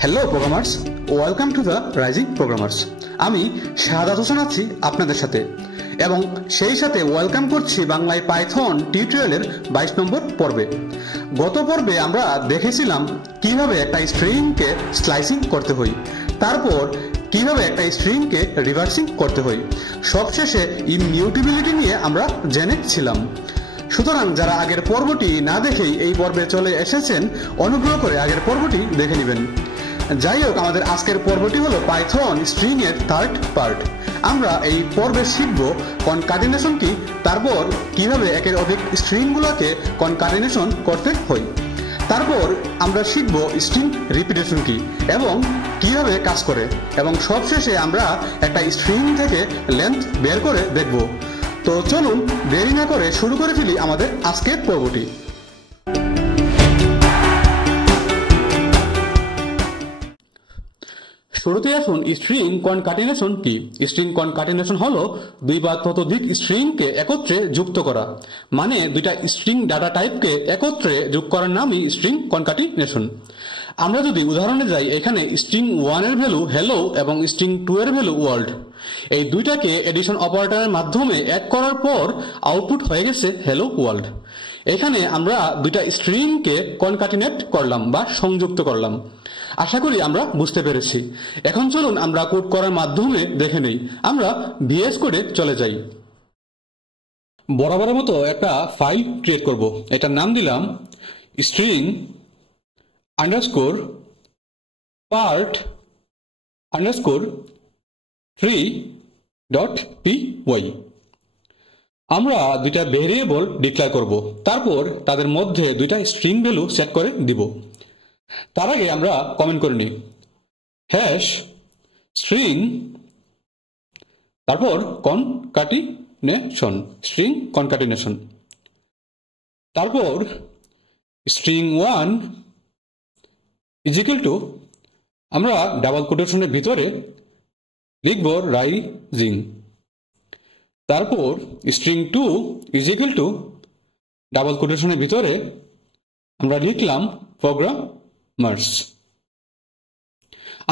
Hello programmers, welcome to the rising programmers. আমি শাহাদাত হোসেন আছি আপনাদের সাথে, এবং সেই সাথে ওয়েলকাম করছি বাংলায় পাইথন টিউটোরিয়ালের 22 নম্বর পর্বে। গত পর্বে আমরা দেখেছিলাম কিভাবে একটা স্ট্রিংকে স্লাইসিং করতে হয়, তারপর কিভাবে একটা স্ট্রিংকে রিভার্সিং করতে হয়, সবশেষে ইমিউটেবিলিটি নিয়ে আমরা জেনেছিলাম। সুতরাং যারা আগের পর্বটি না দেখেই এই পর্বে চলে এসেছেন, অনুগ্রহ করে আগের পর্বটি দেখে নেবেন। যাই হোক, আমাদের আজকের পর্বটি হলো পাইথন স্ট্রিং এর থার্ড পার্ট। আমরা এই পর্বে শিখব কনকাটিনেশন কি, তারপর কিভাবে একের অধিক স্ট্রিংগুলোকে কনকাটিনেশন করতে হয়, তারপর আমরা শিখব স্ট্রিং রিপিটেশন কি এবং কিভাবে কাজ করে, এবং সবশেষে আমরা একটা স্ট্রিং থেকে লেন্থ বের করে দেখব। তো চলুন দেরি না করে শুরু করে ফেলি আমাদের আজকের পর্বটি। শুরুতে আসুন স্ট্রিং কনকাটিনেশন কি। স্ট্রিং কনকাটিনেশন হলো দুই বা ততোধিক স্ট্রিংকে একত্রে যুক্ত করা, মানে দুইটা স্ট্রিং ডাটা টাইপকে একত্রে যোগ করার নামই স্ট্রিং কনকাটিনেশন। আমরা যদি উদাহরণে যাই, এখানে স্ট্রিং 1 এর ভ্যালু হ্যালো এবং স্ট্রিং 2 এর ভ্যালু ওয়ার্ল্ড। এই দুইটাকে এডিশন অপারেটরের মাধ্যমে এক করার পর আউটপুট হয়ে গেছে হ্যালো ওয়ার্ল্ড। এখানে আমরা দুইটা স্ট্রিংকে কনকাটিনেট করলাম বা সংযুক্ত করলাম। আশা করি আমরা বুঝতে পেরেছি। এখন চলুন আমরা কোড করার মাধ্যমে দেখে নেই। আমরা ভিএস কোডে চলে যাই। বরাবরের মতো একটা ফাইল ক্রিয়েট করব। এটার নাম দিলাম string underscore part underscore 3.py। আমরা দুইটা ভেরিয়েবল ডিক্লেয়ার করব, তারপর তাদের মধ্যে দুইটা স্ট্রিং ভ্যালু সেট করে দিব। তার আগে আমরা কমেন্ট করে নিই হ্যাশ স্ট্রিং, তারপর কনকাটিনেশন, স্ট্রিং কনকাটিনেশন, তারপর স্ট্রিং 1 ইজ ইকুয়াল টু, আমরা ডাবল কোটেশনের ভিতরে লিখব রাইজিং, তারপর string 2 is equal to, double কোটেশনের ভিতরে আমরা লিখলাম প্রোগ্রামার্স।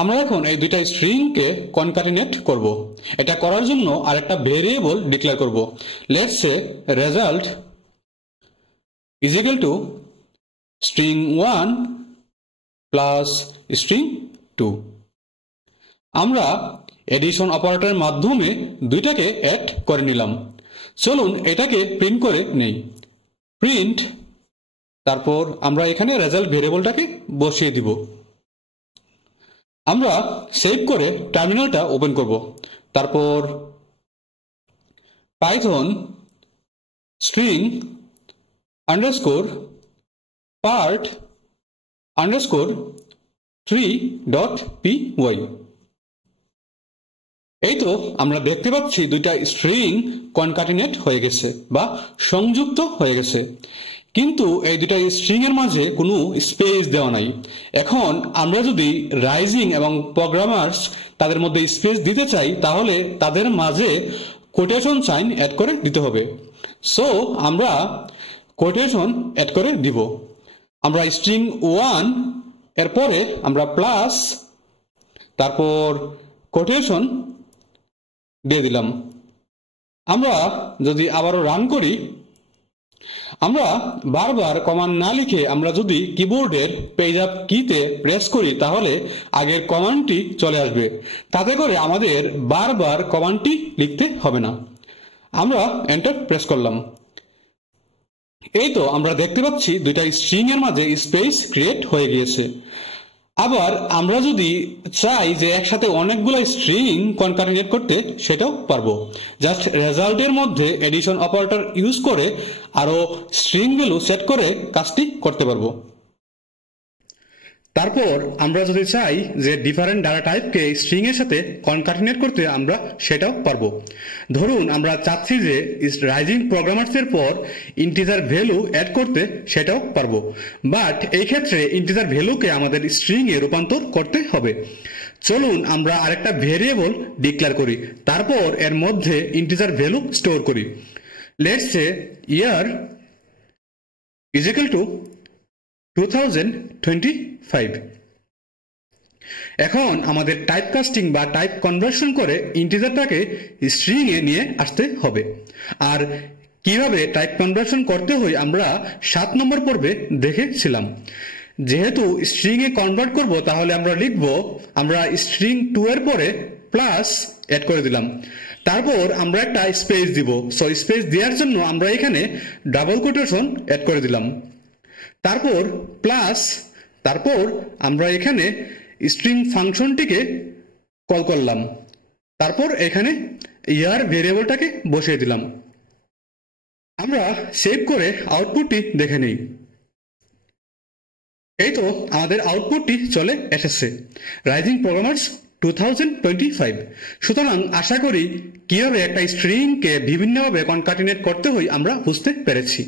আমরা এখন এই দুইটা স্ট্রিংকে কনকাটিনেট করব। এটা করার জন্য আরেকটা ভেরিয়েবল ডিক্লেয়ার করব। Let's say result is equal two string 1 plus string 2। আমরা এডিশন অপারেটরের মাধ্যমে দুইটাকে অ্যাড করে নিলাম। চলুন এটাকে প্রিন্ট করে নেই। প্রিন্ট, তারপর আমরা এখানে রেজাল্ট ভেরিয়েবলটাকে বসিয়ে দিব। আমরা সেভ করে টার্মিনালটা ওপেন করব। তারপর Python string underscore part underscore 3.py। এই তো আমরা দেখতে পাচ্ছি দুইটা স্ট্রিং কনকাটিনেট হয়ে গেছে বা সংযুক্ত হয়ে গেছে, কিন্তু এই দুটা স্ট্রিং এর মাঝে কোনো স্পেস দেওয়া নাই। এখন আমরা যদি রাইজিং এবং প্রোগ্রামার্স তাদের মধ্যে স্পেস দিতে চাই, তাহলে তাদের মাঝে কোটেশন সাইন অ্যাড করে দিতে হবে। সো আমরা কোটেশন অ্যাড করে দিব। আমরা স্ট্রিং 1 এর পরে আমরা প্লাস, তারপর কোটেশন দিয়ে দিলাম। আমরা যদি আবারও রান করি, আমরা বারবার কমান্ড না লিখে আমরা যদি কিবোর্ডের পেজ আপ কিতে প্রেস করি, তাহলে আগের কমান্ডটি চলে আসবে। তাতে করে আমাদের বারবার কমান্ডটি লিখতে হবে না। আমরা এন্টার প্রেস করলাম। এই তো আমরা দেখতে পাচ্ছি দুইটা স্ট্রিং এর মাঝে স্পেস ক্রিয়েট হয়ে গিয়েছে। আবার আমরা যদি চাই যে একসাথে অনেকগুলো স্ট্রিং কনকাটিনেট করতে, সেটাও পারবো। জাস্ট রেজাল্টের মধ্যে এডিশন অপারেটর ইউজ করে আরো স্ট্রিং ভ্যালু সেট করে কাজটি করতে পারবো। তারপর আমরা যদি চাই যে ডিফারেন্ট ডাটা টাইপকে স্ট্রিং এর সাথে কনকাটিনেট করতে, আমরা সেটাও পারবো। ধরুন আমরা চাচ্ছি যে রাইজিং প্রোগ্রামার্স এর পর ইন্টিজার ভ্যালু অ্যাড করতে, সেটাও পারবো। বাট এই ক্ষেত্রে ইন্টিজার ভ্যালুকে আমাদের স্ট্রিং এ রূপান্তর করতে হবে। চলুন আমরা আরেকটা ভেরিয়েবল ডিক্লেয়ার করি, তারপর এর মধ্যে ইন্টিজার ভ্যালু স্টোর করি। Let's say year is equal two 2025। এখন আমাদের টাইপ কাস্টিং বা টাইপ কনভার্সন করে ইন্টিজারটাকে স্ট্রিং এ নিয়ে আসতে হবে। আর কিভাবে টাইপ কনভার্সন করতে হয় আমরা 7 নম্বর পর্বে দেখেছিলাম। যেহেতু স্ট্রিং এ কনভার্ট করব তাহলে আমরা লিখব, আমরা স্ট্রিং 2 এর পরে প্লাস অ্যাড করে দিলাম, তারপর আমরা একটা স্পেস দিব। সো স্পেস দেওয়ার জন্য আমরা এখানে ডাবল কোটেশন অ্যাড করে দিলাম, তারপর প্লাস, তারপর আমরা এখানে স্ট্রিং ফাংশনটিকে কল করলাম, তারপর এখানে ইয়ার ভেরিয়েবলটাকে বসিয়ে দিলাম। আমরা সেভ করে আউটপুটটি দেখে নেই। এই তো আমাদের আউটপুটটি চলে এসেছে, রাইজিং প্রোগ্রামার্স 2025। সুতরাং আশা করি কিভাবে একটা স্ট্রিংকে বিভিন্নভাবে কনকাটিনেট করতে হয় আমরা বুঝতে পেরেছি।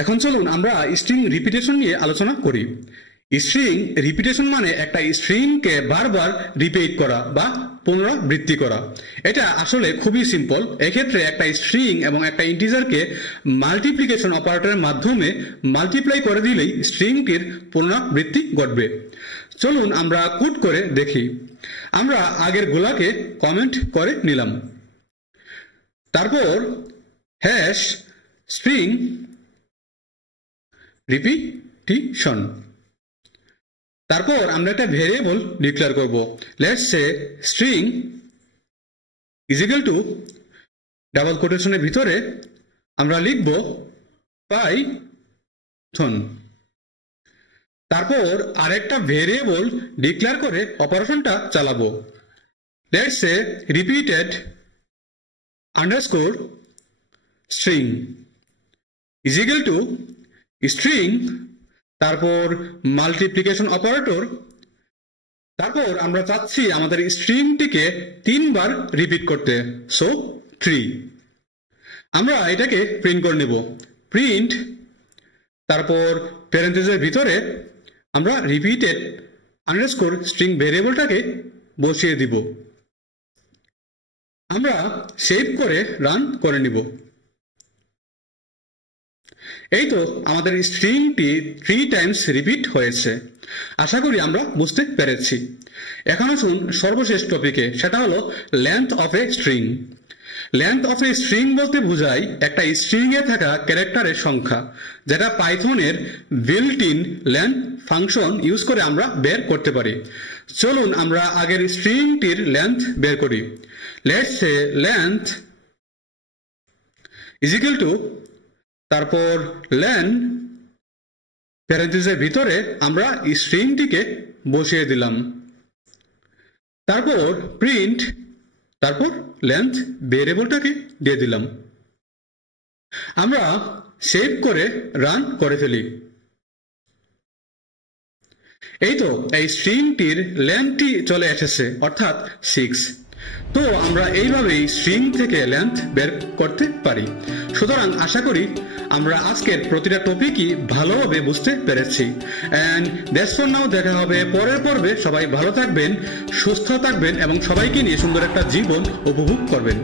এখন চলুন আমরা স্ট্রিং রিপিটেশন নিয়ে আলোচনা করি। স্ট্রিং রিপিটেশন মানে একটা স্ট্রিংকে বারবার রিপিট করা বা পুনরাবৃত্তি করা। এটা আসলে খুবই সিম্পল। এক্ষেত্রে একটা স্ট্রিং এবং একটা ইন্টিজারকে মাল্টিপ্লিকেশন অপারেটরের মাধ্যমে মাল্টিপ্লাই করে দিলেই স্ট্রিংটির পুনরাবৃত্তি ঘটবে। চলুন আমরা কোড করে দেখি। আমরা আগের গুলাকে কমেন্ট করে নিলাম, তারপর হ্যাশ স্ট্রিং রিপিটিশন, তারপর আমরা একটা ভেরিয়েবল ডিক্লেয়ার করব। Let's say string is equal to double কোটেশনের ভিতরে আমরা লিখব পাইথন, তারপর আরেকটা ভেরিয়েবল ডিক্লেয়ার করে অপারেশনটা চালাবো। Let's say repeated underscore string is equal two string, তারপর মাল্টিপ্লিকেশন অপারেটর, তারপর আমরা চাচ্ছি আমাদের স্ট্রিংটিকে 3 বার রিপিট করতে, সো 3। আমরা এটাকে প্রিন্ট করে নেব, প্রিন্ট, তারপর প্যারেন্থেসিসের ভিতরে আমরা রিপিটেড আন্ডারস্কোর স্ট্রিং ভেরিয়েবলটাকে বসিয়ে দিব। আমরা সেভ করে রান করে নিব। এই তো আমাদের স্ট্রিংটি 3 টাইমস রিপিট হয়েছে। আশা করি আমরা বুঝতে পেরেছি। এখন আসুন সর্বশেষ টপিকে, সেটা হলো length of a string. Length of a string বলতে বোঝায় একটা স্ট্রিং এ থাকা ক্যারেক্টারের সংখ্যা, যেটা পাইথনের built in length function use করে আমরা বের করতে পারি। চলুন আমরা আগের স্ট্রিংটির লেন্থ বের করি। Let's say length is equal two, তারপর লেন প্যারেন্থেসিসের ভিতরে আমরা স্ট্রিংটিকে বসিয়ে দিলাম, তারপর প্রিন্ট, তারপর লেন্থ ভেরিয়েবলটাকে দিয়ে দিলাম। আমরা সেভ করে রান করে ফেলি। এই তো এই স্ট্রিংটির লেন্থটি চলে এসেছে, অর্থাৎ 6। তো আমরা এইভাবেই স্ট্রিং থেকে লেন্থ বের করতে পারি। সুতরাং আশা করি আমরা আজকের প্রতিটা টপিকই ভালোভাবে বুঝতে পেরেছি। And that's for now. দেখা হবে পরের পর্বে। সবাই ভালো থাকবেন, সুস্থ থাকবেন এবং সবাইকে নিয়ে সুন্দর একটা জীবন উপভোগ করবেন।